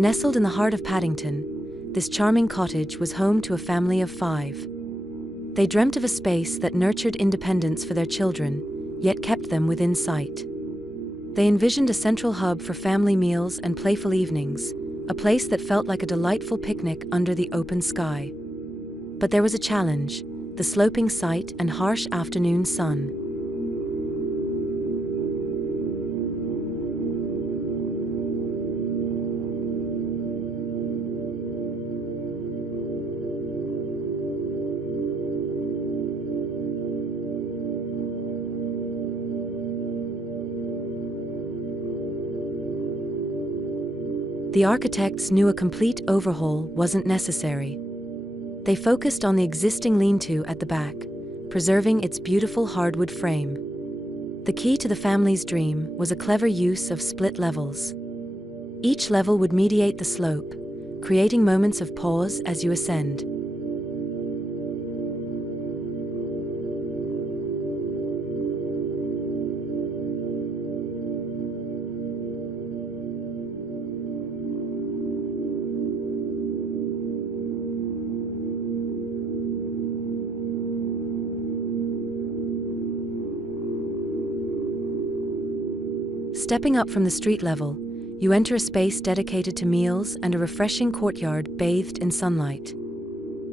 Nestled in the heart of Paddington, this charming cottage was home to a family of 5. They dreamt of a space that nurtured independence for their children, yet kept them within sight. They envisioned a central hub for family meals and playful evenings, a place that felt like a delightful picnic under the open sky. But there was a challenge: the sloping site and harsh afternoon sun. The architects knew a complete overhaul wasn't necessary. They focused on the existing lean-to at the back, preserving its beautiful hardwood frame. The key to the family's dream was a clever use of split levels. Each level would mediate the slope, creating moments of pause as you ascend. Stepping up from the street level, you enter a space dedicated to meals and a refreshing courtyard bathed in sunlight.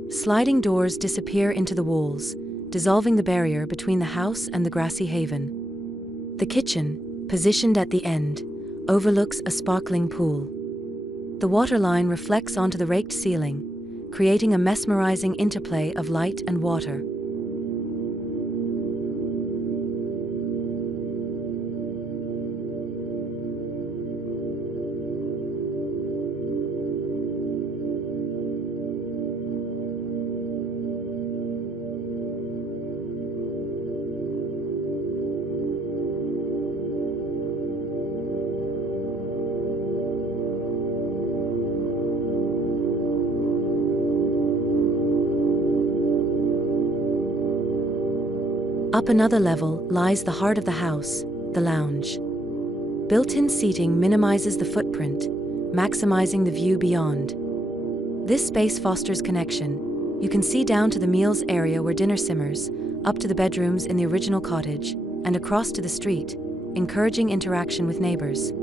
Sliding doors disappear into the walls, dissolving the barrier between the house and the grassy haven. The kitchen, positioned at the end, overlooks a sparkling pool. The waterline reflects onto the raked ceiling, creating a mesmerizing interplay of light and water. Up another level lies the heart of the house, the lounge. Built-in seating minimizes the footprint, maximizing the view beyond. This space fosters connection. You can see down to the meals area where dinner simmers, up to the bedrooms in the original cottage, and across to the street, encouraging interaction with neighbors.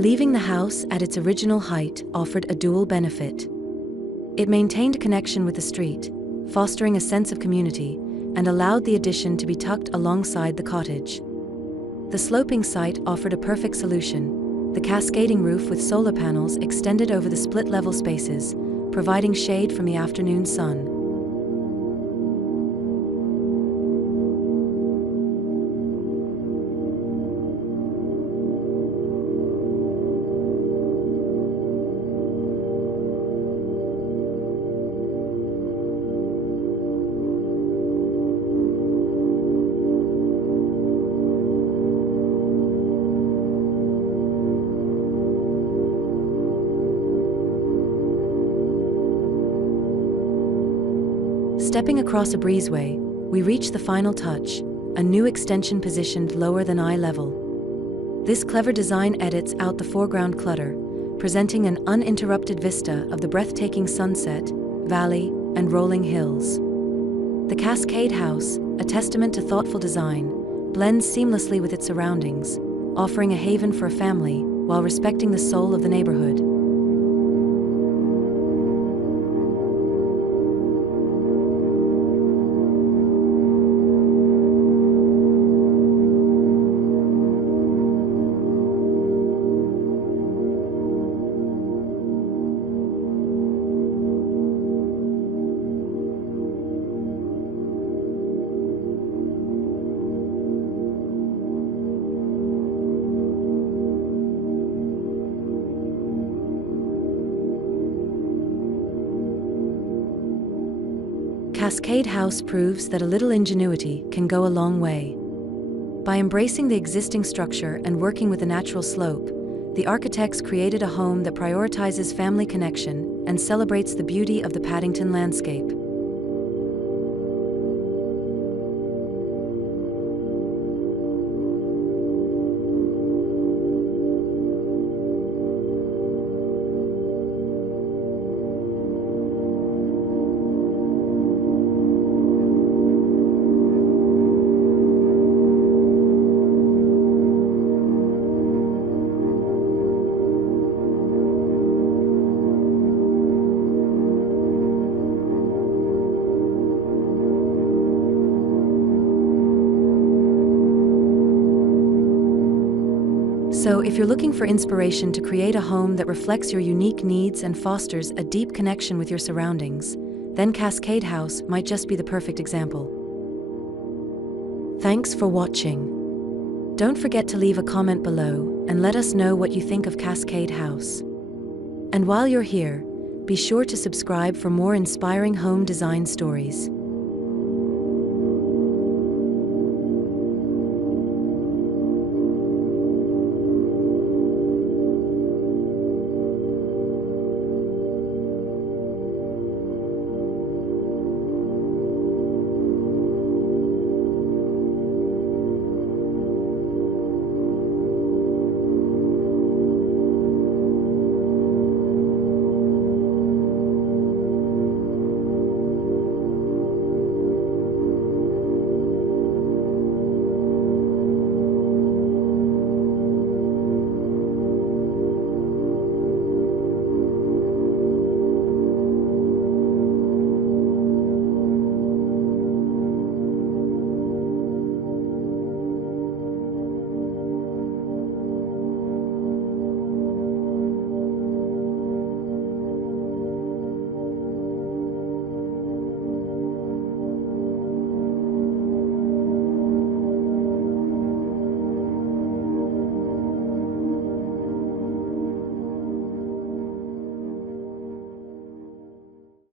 Leaving the house at its original height offered a dual benefit. It maintained a connection with the street, fostering a sense of community, and allowed the addition to be tucked alongside the cottage. The sloping site offered a perfect solution: the cascading roof with solar panels extended over the split-level spaces, providing shade from the afternoon sun. Stepping across a breezeway, we reach the final touch, a new extension positioned lower than eye level. This clever design edits out the foreground clutter, presenting an uninterrupted vista of the breathtaking sunset, valley, and rolling hills. The Cascade House, a testament to thoughtful design, blends seamlessly with its surroundings, offering a haven for a family while respecting the soul of the neighborhood. Cascade House proves that a little ingenuity can go a long way. By embracing the existing structure and working with the natural slope, the architects created a home that prioritizes family connection and celebrates the beauty of the Paddington landscape. So, if you're looking for inspiration to create a home that reflects your unique needs and fosters a deep connection with your surroundings, then Cascade House might just be the perfect example. Thanks for watching. Don't forget to leave a comment below and let us know what you think of Cascade House. And while you're here, be sure to subscribe for more inspiring home design stories.